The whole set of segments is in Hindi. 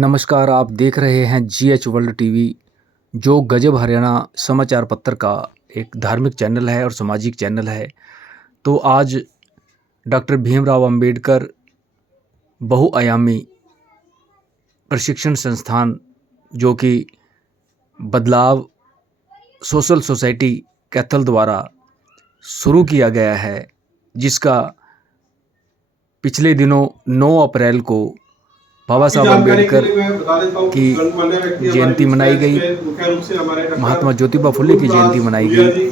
नमस्कार, आप देख रहे हैं GH वर्ल्ड टीवी, जो गजब हरियाणा समाचार पत्र का एक धार्मिक चैनल है और सामाजिक चैनल है। तो आज डॉक्टर भीमराव अंबेडकर बहुआयामी प्रशिक्षण संस्थान, जो कि बदलाव सोशल सोसाइटी कैथल द्वारा शुरू किया गया है, जिसका पिछले दिनों 9 अप्रैल को बाबा साहब अम्बेडकर की जयंती मनाई गई, महात्मा ज्योतिबा फुले की जयंती मनाई गई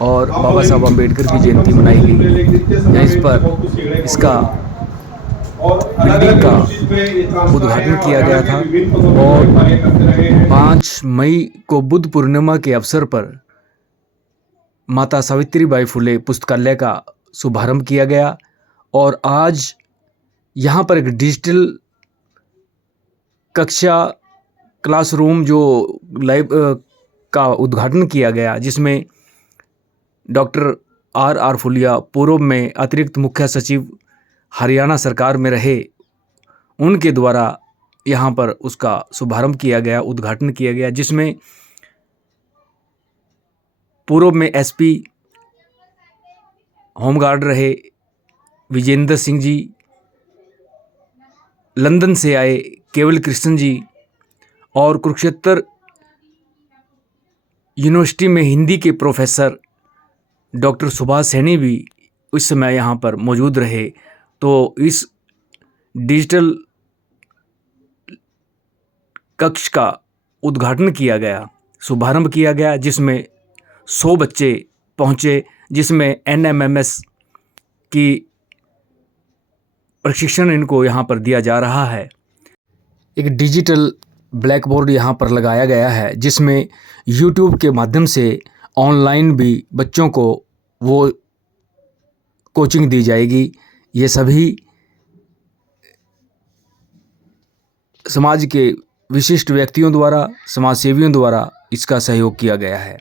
और बाबा साहब अम्बेडकर की जयंती मनाई गई। इस पर इसका बिल्डिंग का उद्घाटन किया गया था और 5 मई को बुद्ध पूर्णिमा के अवसर पर माता सावित्रीबाई फुले पुस्तकालय का शुभारंभ किया गया और आज यहाँ पर एक डिजिटल कक्षा क्लासरूम जो लाइव का उद्घाटन किया गया, जिसमें डॉक्टर आर फुलिया पूर्व में अतिरिक्त मुख्य सचिव हरियाणा सरकार में रहे, उनके द्वारा यहाँ पर उसका शुभारंभ किया गया, उद्घाटन किया गया, जिसमें पूर्व में SP होमगार्ड रहे विजेंद्र सिंह जी, लंदन से आए केवल कृष्ण जी और कुरुक्षेत्र यूनिवर्सिटी में हिंदी के प्रोफेसर डॉक्टर सुभाष सैनी भी उस समय यहाँ पर मौजूद रहे। तो इस डिजिटल कक्ष का उद्घाटन किया गया, शुभारंभ किया गया, जिसमें 100 बच्चे पहुँचे, जिसमें NMMS की प्रशिक्षण इनको यहाँ पर दिया जा रहा है। एक डिजिटल ब्लैक बोर्ड यहाँ पर लगाया गया है, जिसमें YouTube के माध्यम से ऑनलाइन भी बच्चों को वो कोचिंग दी जाएगी। ये सभी समाज के विशिष्ट व्यक्तियों द्वारा, समाज सेवियों द्वारा इसका सहयोग किया गया है।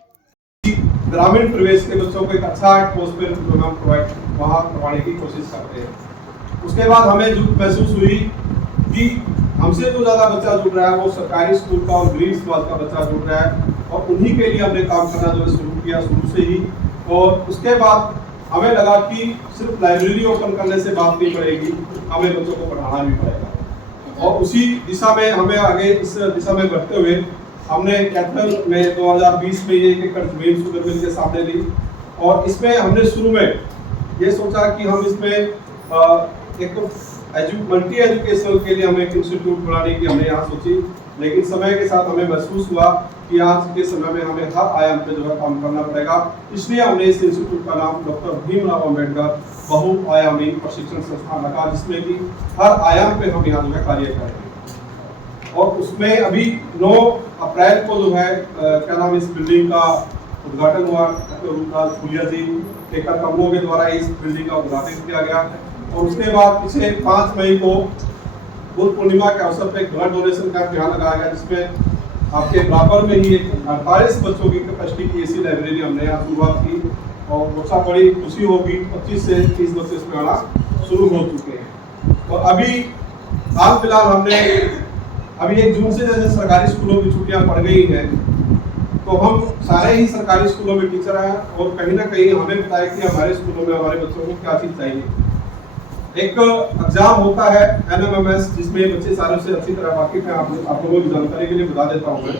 ग्रामीण प्रवेश के बच्चों को एक अच्छा एटमॉस्फेयर प्रोग्राम प्रोवाइड वहाँ करवाने की कोशिश करते हैं। उसके बाद हमें जो महसूस हुई कि हमसे जो ज़्यादा बच्चा जुड़ रहा है वो सरकारी स्कूल का और गरीब समाज का बच्चा जुड़ रहा है, और उन्हीं के लिए हमने काम करना जो है शुरू किया शुरू से ही। और उसके बाद हमें लगा कि सिर्फ लाइब्रेरी ओपन करने से बात नहीं पड़ेगी, हमें बच्चों को पढ़ाना भी पड़ेगा। और उसी दिशा में हमें आगे इस दिशा में बढ़ते हुए हमने कैथल में 2020 में 1 एकड़ जमीन शुगर मिल के सामने ली, और इसमें हमने शुरू में ये सोचा कि हम इसमें एक मल्टी एजुकेशनल के लिए हमें एक इंस्टीट्यूट बनाने की हमने यहाँ सोची। लेकिन समय के साथ हमें महसूस हुआ कि आज के समय में हमें हर आयाम पे जो है काम करना पड़ेगा, इसलिए हमने इस इंस्टीट्यूट का नाम डॉक्टर भीमराव अंबेडकर बहुआयामी प्रशिक्षण संस्थान रखा, जिसमें कि हर आयाम पे हम यहाँ जो है कार्य करेंगे। और उसमें अभी 9 अप्रैल को जो है क्या नाम इस बिल्डिंग का उद्घाटन हुआ। डॉक्टर फुलिया जी के कदमों के द्वारा इस बिल्डिंग का उद्घाटन किया गया, और उसके बाद पिछले 5 मई को बुद्ध पूर्णिमा के अवसर पर ब्लड डोनेशन कैंप यहाँ लगाया गया, जिसमें आपके बराबर में ही 48 बच्चों की कैपेसिटी की ऐसी लाइब्रेरी हमने यहाँ शुरुआत की, और बच्चा बड़ी खुशी होगी 25 से 30 बच्चे इसमें आना शुरू हो चुके हैं। और अभी हाल फिलहाल हमने अभी 1 जून से जैसे सरकारी स्कूलों की छुट्टियाँ पड़ गई हैं, तो हम सारे ही सरकारी स्कूलों में टीचर हैं, और कहीं ना कहीं हमें बताया कि हमारे स्कूलों में हमारे बच्चों को क्या चीज़ चाहिए। एक एग्जाम होता है NMMS, जिसमें बच्चे सारों से अच्छी तरह वाकिफ हैं। आप लोगों की जानकारी के लिए बता देता हूँ मैं।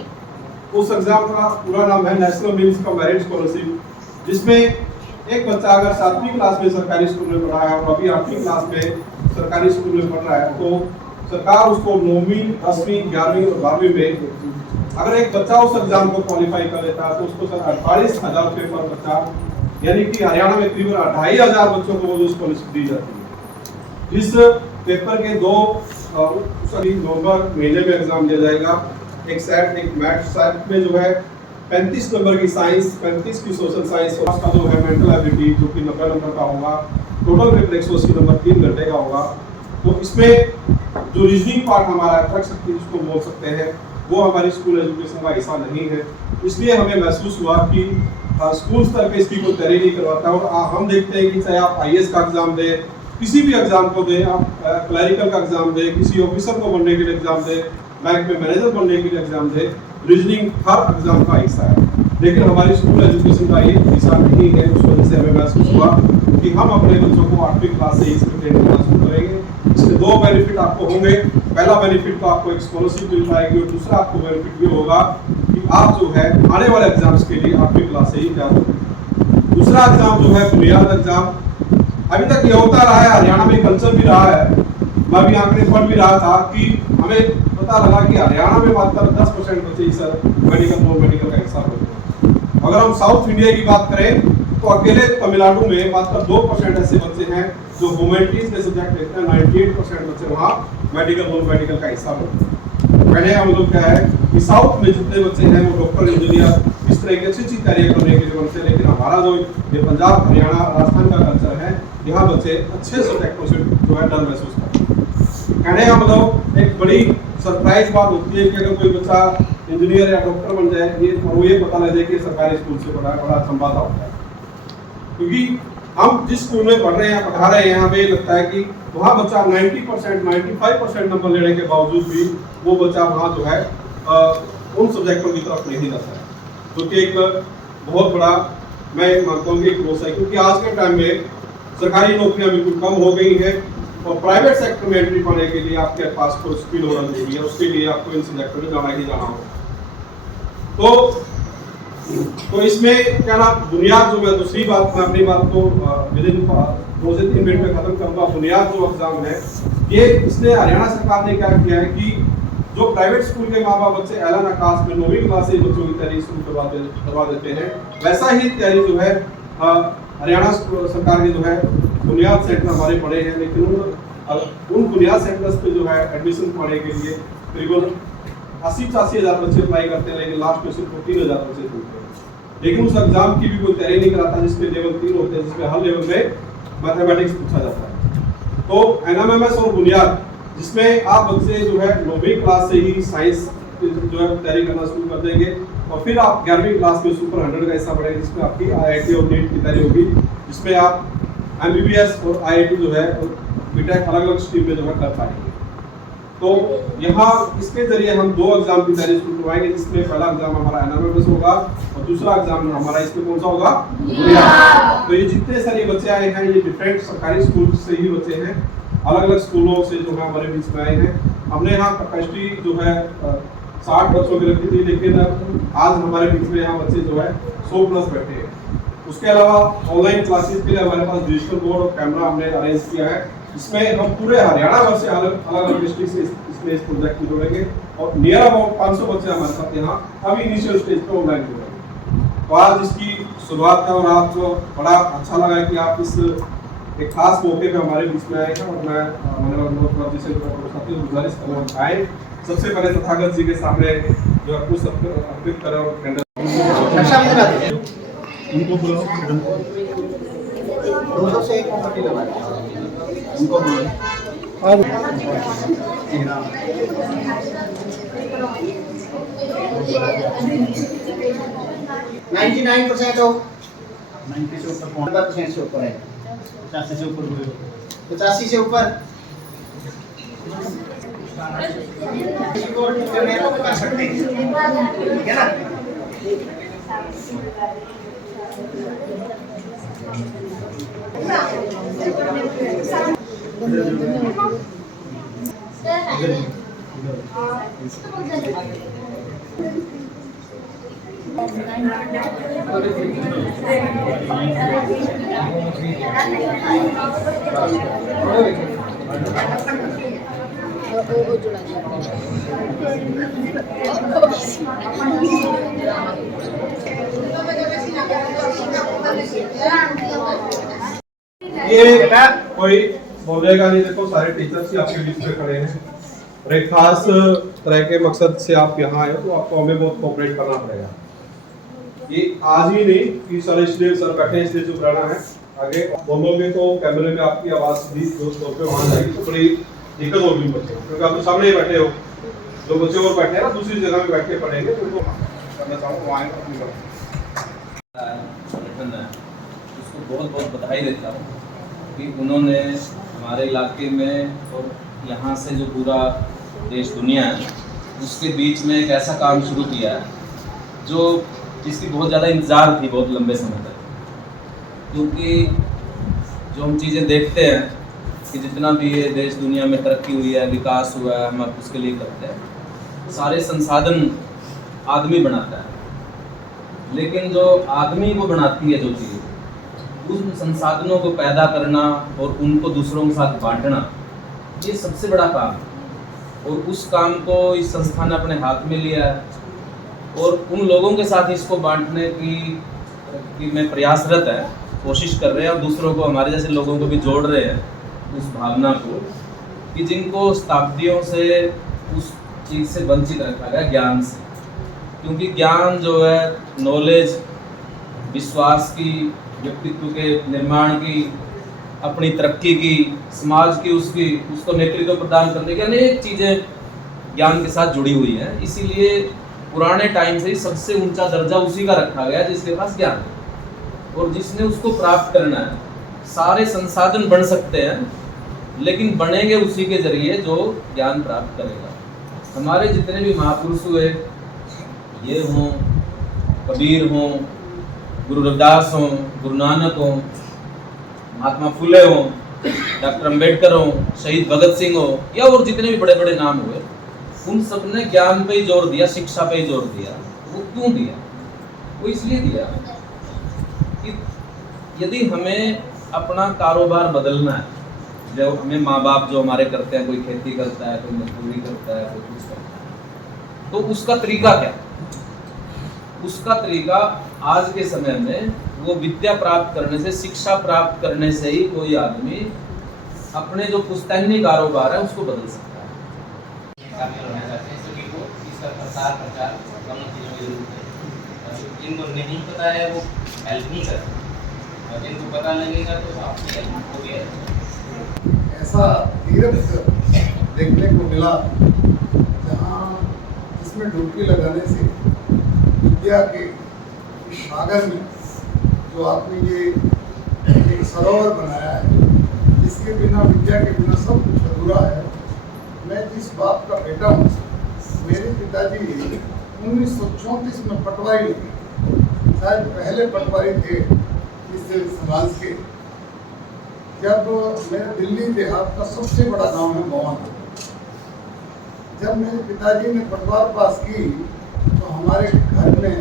उस एग्जाम का पूरा नाम है नेशनल मीन्स का मेरिट स्कॉलरशिप, जिसमें एक बच्चा अगर 7वीं क्लास में सरकारी स्कूल में पढ़ा है और अभी 8वीं क्लास में सरकारी स्कूल में पढ़ रहा है, तो सरकार उसको 9वीं 10वीं 11वीं और 12वीं में अगर एक बच्चा उस एग्जाम को क्वालिफाई कर लेता है तो उसको सर 48,000 रुपये पर बच्चा, यानी कि हरियाणा में करीबन 2,500 बच्चों को वो स्कॉलरशिप दी जाती है। इस पेपर के 2 नवंबर महीने में एग्जाम दिया जाएगा। एक सेट, एक मैथ सेट में जो है 35 नंबर की साइंस, 35 की सोशल साइंस, और उसका जो है मेंटल एबिलिटी जो कि 90 नंबर का होगा। टोटल पेपर 180 नंबर 3 घंटे का होगा। तो इसमें जो रीजनिंग पार्ट हमारा तर्क शक्ति जिसको बोल सकते हैं, वो हमारी स्कूल एजुकेशन का हिस्सा नहीं है। इसलिए हमें महसूस हुआ कि स्कूल स्तर पे इसकी कोई तैयारी नहीं करवाता। और हम देखते हैं कि चाहे आप IAS का एग्जाम दें, किसी भी एग्जाम को दें, आप क्लरिकल का एग्जाम दें, किसी ऑफिसर को बनने के लिए एग्जाम दें, बैंक में मैनेजर बनने के लिए एग्जाम दे, रीजनिंग हर एग्जाम का हिस्सा है। लेकिन हमारी स्कूल एजुकेशन का ये हिस्सा नहीं है, उस वजह से हमें महसूस हुआ कि हम अपने बच्चों को 8वीं क्लास से ही इसमें ट्रेनिंग करना शुरू करेंगे। इसके दो बेनिफिट आपको होंगे। पहला बेनिफिट तो आपको एक स्कॉलरशिप मिल पाएगी और दूसरा आपको बेनिफिट ये होगा कि आप जो है आने वाले एग्जाम्स के लिए 8वीं क्लास से ही तैयार होंगे। दूसरा एग्जाम जो है बुनियाद एग्जाम, अभी तक ये होता रहा है, हरियाणा में कल्चर भी रहा है, मैं भी आंकड़े पढ़ भी रहा था कि हमें पता लगा कि हरियाणा में मात्र 10% बच्चे ही सर मेडिकल नॉन मेडिकल का हिस्सा होते हैं। अगर हम साउथ इंडिया की बात करें तो अकेले तमिलनाडु में मात्र 2% ऐसे बच्चे हैं जो ह्यूमैनिटीज के सब्जेक्ट लेते हैं। 98% बच्चे वहाँ मेडिकल नॉन मेडिकल का हिस्सा होते हैं। पहले हम लोग क्या है कि साउथ में जितने बच्चे हैं वो डॉक्टर, इंजीनियर, इस तरह की अच्छी अच्छी तैयारी करने के लिए बनते हैं। लेकिन हमारा जो ये पंजाब, हरियाणा, राजस्थान का कल्चर है, यहाँ बच्चे अच्छे सब्जेक्टों से जो है डर महसूस करते हैं। कहने का मतलब एक बड़ी सरप्राइज बात होती है कि अगर कोई बच्चा इंजीनियर या डॉक्टर बन जाए, ये पता लग जाए कि सरकारी स्कूल से बड़ा संवाद होता है। क्योंकि हम जिस स्कूल में पढ़ रहे हैं, पढ़ा रहे हैं, हमें लगता है कि वहाँ बच्चा 90%, 95% नंबर लेने के बावजूद भी वो बच्चा वहाँ जो है उन सब्जेक्टों की तरफ नहीं जाता है, जो कि एक बहुत बड़ा मैं मानता हूँ कि एक रोस है। क्योंकि आज के टाइम में सरकारी नौकरियां बिल्कुल कम हो गई हैं और प्राइवेट सेक्टर में एंट्री पाने के लिए आपके पास कोई स्किल होना चाहिए, उसके लिए आपको इन सब्जेक्टों में जाना ही जाना होगा। तो इसमें क्या ना बुनियाद जो मैं दूसरी बात मैं अपनी बात को विदिन 2 से 3 मिनट में खत्म करूंगा। बुनियाद जो एग्जाम है ये इसने हरियाणा सरकार ने क्या किया है कि जो प्राइवेट स्कूल के माँ बाप बच्चे एलन आकाश में 9वीं क्लास से बच्चों की तैयारी शुरू करवा देते हैं, वैसा ही तैयारी जो है हरियाणा सरकार के जो है बुनियाद सेंटर हमारे बड़े हैं। लेकिन उन बुनियाद सेंटर्स पे जो है एडमिशन पाने के लिए करीबन 80-85 हज़ार बच्चे अप्लाई करते हैं, लेकिन लास्ट में सिर्फ 3,000 बच्चे चुनते हैं। लेकिन उस एग्जाम की भी कोई तैयारी नहीं कराता जिसमें लेवल 3 होते हैं, जिसमें हर लेवल में मैथमेटिक्स पूछा जाता है। तो एनएमएमएस और बुनियाद जिसमें आप बच्चे जो है 9वीं क्लास से ही साइंस जो है तैयारी करना शुरू कर देंगे और फिर आप 11वीं क्लास में सुपर 100 का हिस्सा बढ़ेंगे, जिसमें आपकी आईआईटी और नीट की तैयारी होगी, जिसमें आप एमबीबीएस और आईआईटी जो है बीटेक अलग अलग स्ट्रीम में जो है कर पाएंगे। तो यहाँ इसके जरिए हम 2 एग्जाम की तैयारी शुरू करवाएंगे, जिसमें पहला एग्जाम हमारा एनएमएमएस होगा और दूसरा एग्जाम हमारा इसमें कौन सा होगा, बुनियाद। तो ये जितने सारे बच्चे आए हैं ये डिफरेंट सरकारी स्कूल से ही बच्चे हैं, अलग अलग स्कूलों से जो है हमारे बीच में आए हैं। हमने यहाँ कैपेसिटी जो है 60 बच्चों की रखी थी, लेकिन आज हमारे बीच में यहाँ बच्चे जो है 100+ बैठे हैं। उसके अलावा ऑनलाइन क्लासेस के लिए हमारे पास डिजिटल बोर्ड और कैमरा हमने अरेंज किया है, जिसमें हम पूरे हरियाणा भर से अलग अलग डिस्ट्रिक्ट से इसमें इस प्रोजेक्ट में जोड़ेंगे और नियर अबाउट 500 बच्चे हमारे साथ यहाँ अभी इनिशियल स्टेज पे ऑनलाइन जुड़ेंगे। तो आज इसकी शुरुआत है और आपको बड़ा अच्छा लगा कि आप इस एक खास मौके पे हमारे बीच में आए हैं और मैं गुजारिश करूँगा आए सबसे पहले तथागत जी के सामने जो है कुछ अर्पित करें और उनको बुलाओ, 200 से 1 कॉपी लगा उनको बुलाओ। 99% हो, 90 से ऊपर 90% से ऊपर है, 85 से ऊपर बोलो, 85 से ऊपर इसको करने को कर सकते हैं, ठीक है ना। ये कोई बोलेगा नहीं, देखो सारे टीचर्स ही आपके बीच में खड़े हैं और एक खास तरह के मकसद से आप यहाँ आए हो, तो आपको हमें बहुत कोऑपरेट करना पड़ेगा। ये आज ही नहीं कि सर इसलिए सर बैठे इसलिए चुप रहना है, आगे बोलोगे तो कैमरे में आपकी आवाज़ भी दोस्तों पे वहाँ जाएगी तो बड़ी दिक्कत होगी बच्चे को, क्योंकि आप तो सामने ही बैठे हो। जो बच्चे और बैठे हैं ना दूसरी जगह में बैठ के पढ़ेंगे तो उनको करना चाहूँगा वहाँ अपनी संगठन है उसको बहुत बहुत बधाई देता हूँ कि उन्होंने हमारे इलाके में और यहाँ से जो पूरा देश दुनिया है उसके बीच में एक ऐसा काम शुरू किया जो जिसकी बहुत ज़्यादा इंतज़ार थी बहुत लंबे समय तक। क्योंकि जो हम चीज़ें देखते हैं कि जितना भी ये देश दुनिया में तरक्की हुई है, विकास हुआ है, हम उसके लिए करते हैं। सारे संसाधन आदमी बनाता है, लेकिन जो आदमी को बनाती है जो चीज़, उन संसाधनों को पैदा करना और उनको दूसरों के साथ बांटना, ये सबसे बड़ा काम है। और उस काम को इस संस्था ने अपने हाथ में लिया है और उन लोगों के साथ इसको बांटने की में प्रयासरत है, कोशिश कर रहे हैं और दूसरों को, हमारे जैसे लोगों को भी जोड़ रहे हैं उस भावना को कि जिनको शताब्दियों से उस चीज़ से वंचित रखा गया, ज्ञान से। क्योंकि ज्ञान जो है, नॉलेज, विश्वास की, व्यक्तित्व के निर्माण की, अपनी तरक्की की, समाज की, उसको नेतृत्व प्रदान करने की अनेक चीज़ें ज्ञान के साथ जुड़ी हुई हैं। इसीलिए पुराने टाइम से ही सबसे ऊंचा दर्जा उसी का रखा गया जिसके पास ज्ञान है और जिसने उसको प्राप्त करना है। सारे संसाधन बन सकते हैं, लेकिन बनेंगे उसी के जरिए जो ज्ञान प्राप्त करेगा। हमारे जितने भी महापुरुष हुए, ये हों, कबीर हों, गुरु रविदास हों, गुरु नानक हों, महात्मा फुले हों, डॉक्टर अम्बेडकर हों, शहीद भगत सिंह हो, या और जितने भी बड़े बड़े नाम हुए, उन सब ने ज्ञान पे ही जोर दिया, शिक्षा पे ही जोर दिया। वो क्यों दिया? वो इसलिए दिया कि यदि हमें अपना कारोबार बदलना है, जो हमें माँ बाप जो हमारे करते हैं, कोई खेती करता है, कोई मजदूरी करता है, कोई कुछ करता है, तो उसका तरीका क्या? उसका तरीका आज के समय में वो विद्या प्राप्त करने से, शिक्षा प्राप्त करने से ही कोई आदमी अपने जो पुश्तैनी कारोबार है उसको बदल सकता है। शामिल होना चाहते हैं, सभी को इसका प्रचार दोनों चीज़ों की जरूरत है। जिनको नहीं पता है वो हेल्प नहीं कर सकते, और जिनको पता लगेगा तो आपकी हेल्प हो गया। ऐसा तीर्थ देखने को मिला जहाँ इसमें डुबकी लगाने से विद्या के इस सागर में जो आपने ये एक सरोवर बनाया है, इसके बिना, विद्या के बिना सब कुछ अधूरा है। मैं जिस बाप का बेटा हूँ, मेरे पिताजी 1934 में पटवारी लगे, शायद पहले पटवारी थे इस समाज के। जब मेरे दिल्ली देहात का सबसे बड़ा गांव है मोहन, जब मेरे पिताजी ने पटवार पास की तो हमारे घर में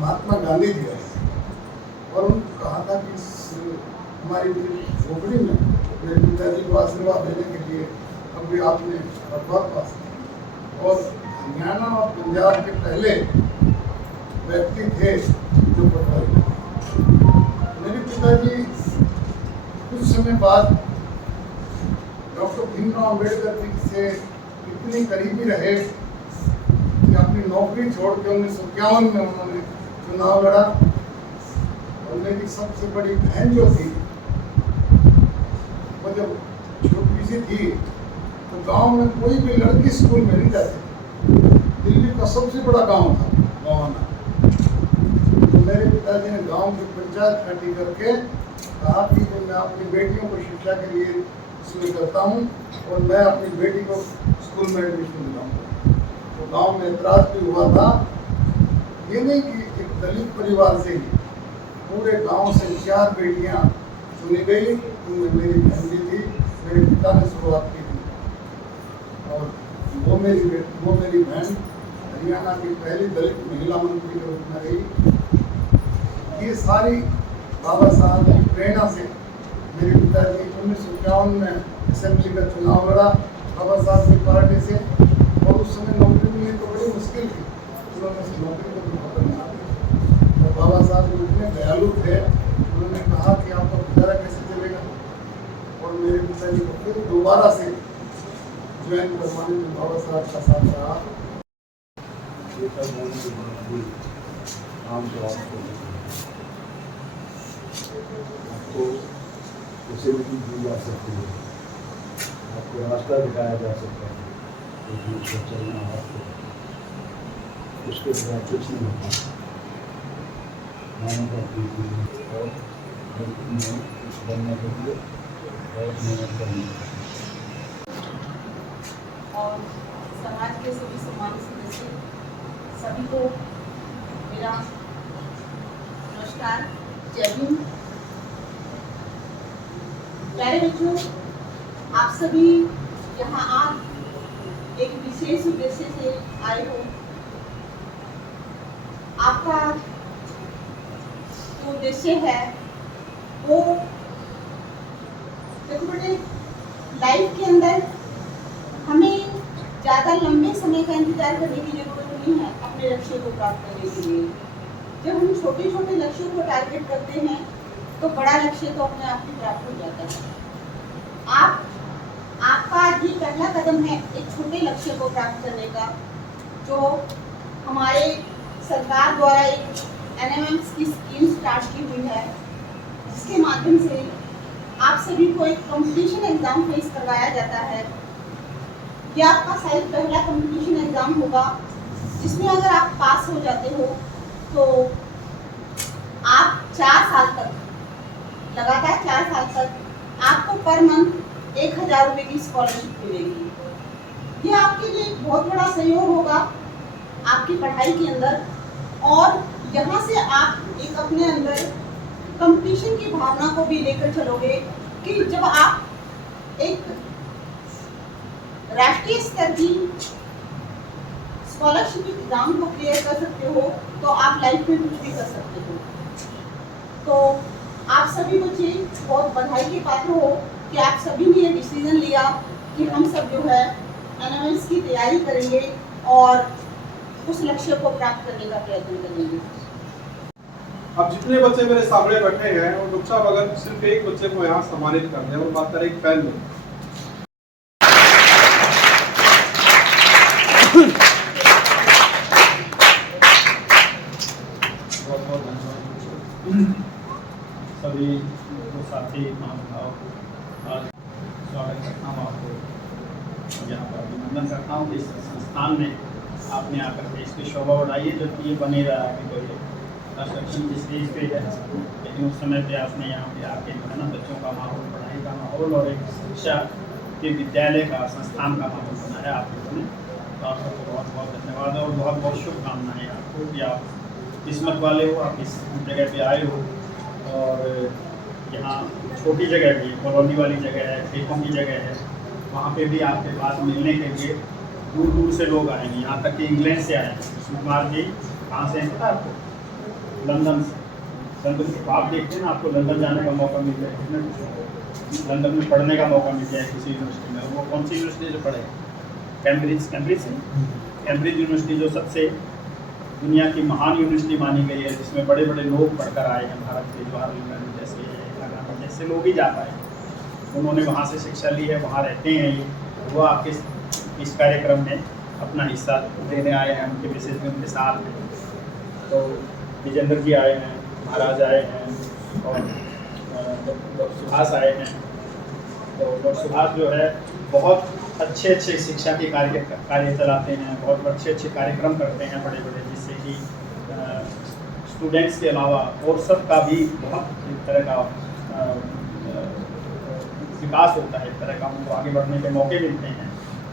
महात्मा गांधी जी आए और उनको कहा था कि हमारी झोपड़ी में मेरे पिताजी को आशीर्वाद देने के लिए अभी आपने पटवार पास किया। और हरियाणा और पंजाब के पहले व्यक्ति थे जो पटवारी। मेरे पिताजी कुछ समय बाद डॉक्टर भीमराव अम्बेडकर जी से इतनी करीबी रहे कि अपनी नौकरी छोड़ के 1951 में उन्होंने चुनाव लड़ा। और मेरी सबसे बड़ी बहन जो थी, वो जब छोटी सी थी तो गांव में कोई भी लड़की स्कूल में नहीं जाती। दिल्ली का सबसे बड़ा गांव था मोहना। तो मेरे पिताजी ने गांव की पंचायत इकट्ठी करके कहा कि मैं अपनी बेटियों को शिक्षा के लिए इसलिए करता हूँ और मैं अपनी बेटी को स्कूल में एडमिशन दिलाऊंगा। तो गांव में एतराज भी हुआ था। ये नहीं कि एक दलित परिवार से ही पूरे गांव से 4 बेटियां चुनी गई, उनमें मेरी बहन भी थी। मेरे पिता ने शुरुआत की थी और वो मेरी बहन हरियाणा की पहली दलित महिला मंत्री के रूप में रही। ये सारी बाबा साहब की प्रेरणा से मेरे पिताजी 1951 में असेंबली का चुनाव लड़ा बाबा साहब की पार्टी से, और उस समय नौकरी मिलनी तो बड़ी मुश्किल थी। उन्होंने से नौकरी को भी खत्म करा दिया। और बाबा साहब इतने दयालु थे, उन्होंने कहा कि आपका गुजारा कैसे चलेगा, और मेरे पिताजी को फिर दोबारा से ज्वाइन करवाने में बाबा साहब का साथ रहा। आपको फैसिलिटी दी जा सकती है, आपको रास्ता दिखाया जा सकता है, तो चलना आपको उसके बगैर कुछ नहीं होता। मानव का और कुछ बनने के लिए बहुत मेहनत करनी है। और समाज के सभी सम्मानित सदस्य, सभी को मेरा नमस्कार, जय हिंद। प्यारे बच्चों, आप सभी यहाँ आज एक विशेष उद्देश्य से आए हो। आपका जो उद्देश्य है वो देखो बेटे, लाइफ के अंदर हमें ज़्यादा लंबे समय का इंतजार करने की जरूरत नहीं है अपने लक्ष्य को प्राप्त करने के लिए। जब हम छोटे छोटे लक्ष्यों को टारगेट करते हैं तो बड़ा लक्ष्य तो अपने आप ही प्राप्त हो जाता है। आपका आज ये पहला कदम है एक छोटे लक्ष्य को प्राप्त करने का, जो हमारे सरकार द्वारा एक NMMS की स्कीम स्टार्ट की हुई है, जिसके माध्यम से आप सभी को एक कंपटीशन एग्जाम फेस करवाया जाता है। यह आपका शायद पहला कंपटीशन एग्जाम होगा, जिसमें अगर आप पास हो जाते हो तो आप 4 साल तक, लगातार 4 साल तक आपको पर मंथ 1000 रुपये की स्कॉलरशिप मिलेगी। यह आपके लिए एक बहुत बड़ा सहयोग होगा आपकी पढ़ाई के अंदर, और यहाँ से आप एक अपने अंदर कंपटीशन की भावना को भी लेकर चलोगे कि जब आप एक राष्ट्रीय स्तर की स्कॉलरशिप एग्जाम को क्लियर कर सकते हो तो आप लाइफ में कुछ भी कर सकते हो। तो आप सभी बच्चे बहुत बधाई के पात्र हो कि आप सभी ने ये डिसीजन लिया कि हम सब जो है NMMS की तैयारी करेंगे और उस लक्ष्य को प्राप्त करने का प्रयत्न करेंगे। अब जितने बच्चे मेरे सामने बैठे हैं और डॉक्टर साहब अगर सिर्फ एक बच्चे को यहाँ सम्मानित कर दें और बात करें एक पेन में, सभी साथी महानुभाव, आज स्वागत करता हूँ आपको, यहाँ पर अभिनंदन करता हूँ कि इस संस्थान में आपने आकर के इसकी शोभा बढ़ाई है, जबकि ये बने रहा है कि कोई कंस्ट्रक्शन की स्टेज पे है, लेकिन उस समय पे आपने यहाँ पे आके जो है ना बच्चों का माहौल, पढ़ाई का माहौल और एक शिक्षा के विद्यालय का, संस्थान का माहौल बनाया आप लोगों ने। तो आप सबको बहुत बहुत धन्यवाद और बहुत बहुत शुभकामनाएँ आपको कि आप किस्मत वाले हो, आप इस जगह पे आए हो। और यहाँ छोटी जगह भी, कॉलोनी वाली जगह है, खेतों की जगह है, वहाँ पे भी आपके पास मिलने के लिए दूर दूर से लोग आएंगे, यहाँ तक कि इंग्लैंड से आए हैं। सुकुमार जी कहाँ से हैं पता है आपको? लंदन से। लंदन आप देखते हैं ना, आपको लंदन जाने का मौका मिल जाए, लंदन में पढ़ने का मौका मिल जाए किसी यूनिवर्सिटी में। वो कौन सी यूनिवर्सिटी से पढ़े? कैम्ब्रिज से। कैम्ब्रिज यूनिवर्सिटी जो सबसे दुनिया की महान यूनिवर्सिटी मानी गई है, जिसमें बड़े बड़े लोग पढ़कर आए हैं, भारत के जवाहरलाल नेहरू जैसे, इंदिरा गांधी जैसे लोग ही जा पाए। उन्होंने वहाँ से शिक्षा ली है, वहाँ रहते हैं ये, वो आपके इस कार्यक्रम में अपना हिस्सा देने आए हैं। उनके विशेष में उनके साथ हैं तो विजेंद्र जी आए हैं, महाराज आए हैं और डॉक्टर सुभाष आए हैं। तो डॉक्टर सुभाष जो है बहुत अच्छे शिक्षा के कार्य चलाते हैं, बहुत अच्छे कार्यक्रम करते हैं बड़े बड़े, जिससे कि स्टूडेंट्स के अलावा और सब का भी बहुत एक तरह का विकास होता है, एक तरह का उनको आगे बढ़ने के मौके मिलते हैं।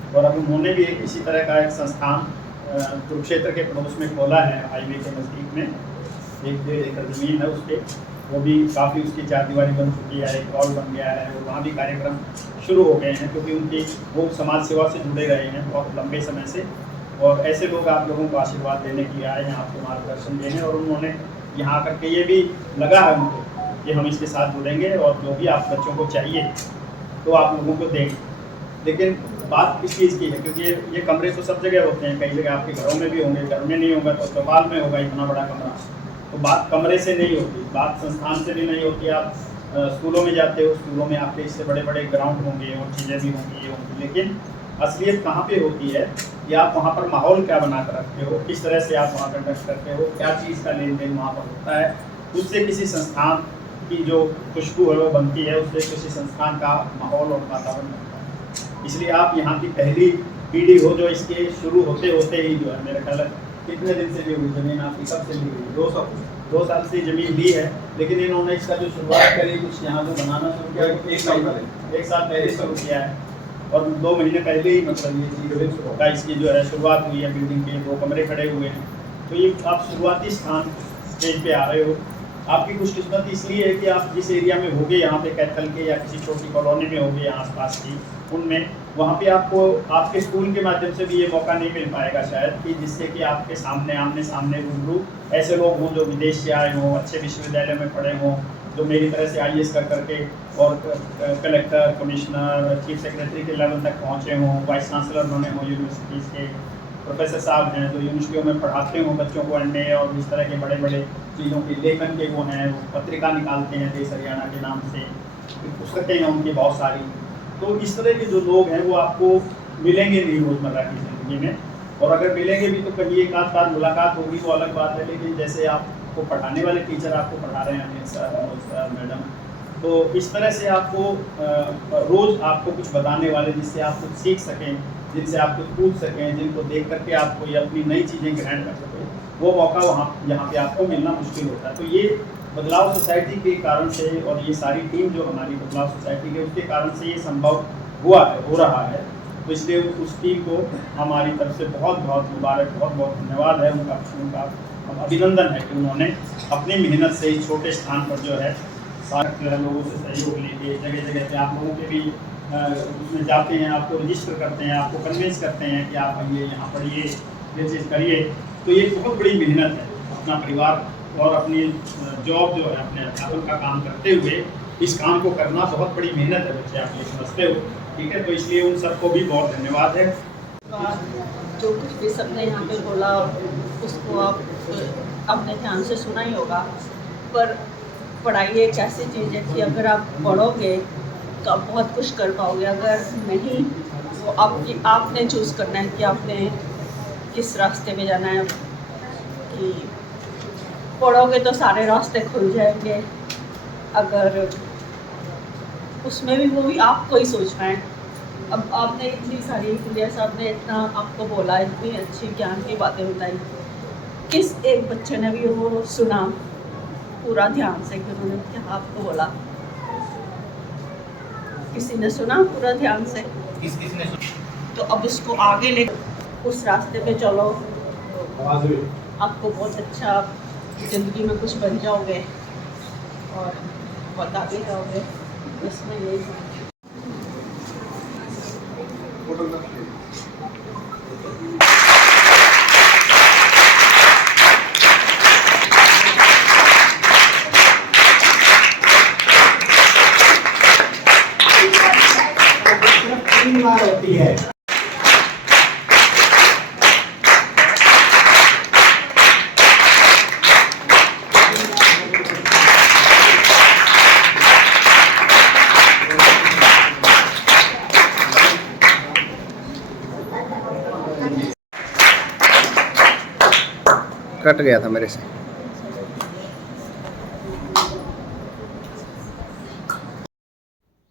और अब उन्होंने भी एक इसी तरह का एक संस्थान कुरुक्षेत्र के पड़ोस में खोला है, हाईवे के नज़दीक में, 1-1.5 एकड़ ज़मीन है उस पर। वो भी काफ़ी उसकी चारदीवारी बन चुकी है, एक हॉल बन गया है, और वहाँ भी कार्यक्रम शुरू हो गए हैं, क्योंकि उनकी वो समाज सेवा से जुड़े रहे हैं बहुत लंबे समय से। और ऐसे लोग आप लोगों को आशीर्वाद देने के लिए आए हैं, आपको मार्गदर्शन देने, और उन्होंने यहाँ आकर के ये भी लगा है उनको कि हम इसके साथ जुड़ेंगे और जो भी आप बच्चों को चाहिए तो आप लोगों को देंगे। लेकिन बात किस चीज़ की है, क्योंकि ये कमरे तो सब जगह होते हैं, कई जगह आपके घरों में भी होंगे, घर में नहीं होगा तो अस्पताल में होगा इतना बड़ा कमरा। तो बात कमरे से नहीं होती, बात संस्थान से भी नहीं होती। आप स्कूलों में जाते हो, स्कूलों में आपके इससे बड़े बड़े ग्राउंड होंगे और चीज़ें भी होंगी, ये होंगी, लेकिन असलियत कहाँ पे होती है कि आप वहाँ पर माहौल क्या बना कर रखते हो, किस तरह से आप वहाँ कंडक्ट करते हो, क्या चीज़ का लेन देन वहाँ पर होता है। उससे किसी संस्थान की जो खुशबू है वो बनती है, उससे किसी संस्थान का माहौल और वातावरण बनता है। इसलिए आप यहाँ की पहली पीढ़ी हो जो इसके शुरू होते होते ही जो है, मेरा ख्याल है कितने दिन से ली हुई ज़मीन आपकी, कब से ली हुई? 2 साल से ज़मीन ली है, लेकिन इन्होंने इसका जो शुरुआत करी, कुछ यहाँ जो बनाना शुरू किया 1 साल पहले शुरू किया है। और 2 महीने पहले ही मतलब ये चीज़ का इसकी जो है शुरुआत हुई है, बिल्डिंग के 2 कमरे खड़े हुए हैं। तो ये आप शुरुआती स्थान स्टेज पे आ रहे हो। आपकी खुशकिस्मती इसलिए है कि आप जिस एरिया में होगे, यहाँ पे कैथल के या किसी छोटी कॉलोनी में होगे यहाँ आसपास की, उनमें वहाँ पे आपको आपके स्कूल के माध्यम से भी ये मौका नहीं मिल पाएगा शायद, कि जिससे कि आपके सामने आमने सामने रूबरू ऐसे लोग हों जो विदेश से आए हों, अच्छे विश्वविद्यालय में पढ़े हों, जो मेरी तरह से IAS कर करके और कलेक्टर, कमिश्नर, चीफ सेक्रेटरी के लेवल तक पहुँचे हों, वाइस चांसलर बने हों यूनिवर्सिटीज़ के, प्रोफेसर साहब हैं जो यूनिवर्सिटियों में पढ़ाते हों बच्चों को एमए और इस तरह के बड़े बड़े चीज़ों के लेखन के वो हैं, वो पत्रिका निकालते हैं देश हरियाणा के नाम से, पुस्तकें हैं उनकी बहुत सारी। तो इस तरह के जो लोग हैं वो आपको मिलेंगे नहीं रोज़मर्रा की ज़िंदगी में, और अगर मिलेंगे भी तो कभी एक आध बार मुलाकात होगी तो अलग बात है, लेकिन जैसे आपको पढ़ाने वाले टीचर आपको पढ़ा रहे हैं Amit sir, Manoj sir, madam, तो इस तरह से आपको रोज़ आपको कुछ बताने वाले जिससे आप कुछ सीख सकें, जिनसे आप कुछ पूछ सकें, जिनको देख करके आप कोई अपनी नई चीज़ें ग्रहण कर सकें, वो मौका यहाँ पे आपको मिलना मुश्किल होता है। तो ये बदलाव सोसाइटी के कारण से और ये सारी टीम जो हमारी बदलाव सोसाइटी के उसके कारण से ये संभव हुआ है, हो रहा है। तो इसलिए उस टीम को हमारी तरफ से बहुत बहुत मुबारक, बहुत बहुत धन्यवाद है, उनका अभिनंदन है कि उन्होंने अपनी मेहनत से इस छोटे स्थान पर जो है सारे लोगों से सहयोग लेके जगह जगह पे आप लोगों के भी उसमें जाते हैं, आपको रजिस्टर करते हैं, आपको कन्विंस करते हैं कि आप आइए यहाँ पढ़िए, ये चीज़ करिए। तो ये बहुत बड़ी मेहनत है, अपना परिवार और अपनी जॉब जो है अपने अध्यापन का काम करते हुए इस काम को करना बहुत बड़ी मेहनत है, बच्चे आप ये समझते हो, ठीक है। तो इसलिए उन सबको भी बहुत धन्यवाद है। जो कुछ भी सबने यहाँ पे बोला उसको आप अपने ध्यान से सुना ही होगा, पर पढ़ाई एक ऐसी चीज़ है कि अगर आप पढ़ोगे तो आप बहुत कुछ कर पाओगे, अगर नहीं तो आपने चूज़ करना है कि आपने किस रास्ते में जाना है। कि पढ़ोगे तो सारे रास्ते खुल जाएंगे, अगर उसमें भी वो भी आपको ही सोचना है। अब आपने इतनी सारी पुलिया साहब ने इतना आपको बोला, इतनी अच्छी ज्ञान की बातें बताई, किस एक बच्चे ने भी वो सुना पूरा ध्यान से कि उन्होंने क्या आपको बोला? किसी ने सुना पूरा ध्यान से? किसने? तो अब उसको आगे ले, उस रास्ते पे चलो, आपको बहुत अच्छा ज़िंदगी में कुछ बन जाओगे और बहुत आगे जाओगे। इसमें यही होती है। कट गया था मेरे से।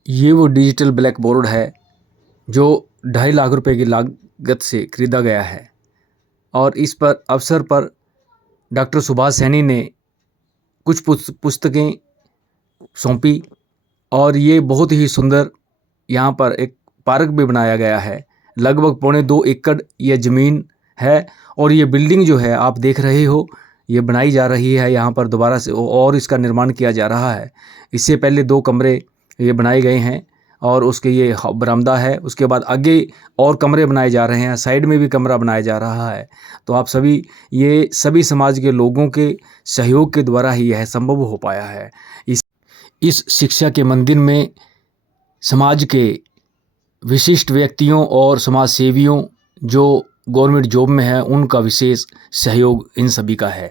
ये वो डिजिटल ब्लैक बोर्ड है जो 2.5 लाख रुपए की लागत से खरीदा गया है और इस पर अवसर पर डॉक्टर सुभाष सैनी ने कुछ पुस्तकें सौंपी और ये बहुत ही सुंदर यहाँ पर एक पार्क भी बनाया गया है। लगभग 2.25 एकड़ ये ज़मीन है और ये बिल्डिंग जो है आप देख रहे हो ये बनाई जा रही है यहाँ पर दोबारा से और इसका निर्माण किया जा रहा है। इससे पहले 2 कमरे ये बनाए गए हैं और उसके ये बरामदा है, उसके बाद आगे और कमरे बनाए जा रहे हैं, साइड में भी कमरा बनाया जा रहा है। तो आप सभी समाज के लोगों के सहयोग के द्वारा ही यह संभव हो पाया है। इस शिक्षा के मंदिर में समाज के विशिष्ट व्यक्तियों और समाज सेवियों जो गवर्नमेंट जॉब में है उनका विशेष सहयोग इन सभी का है।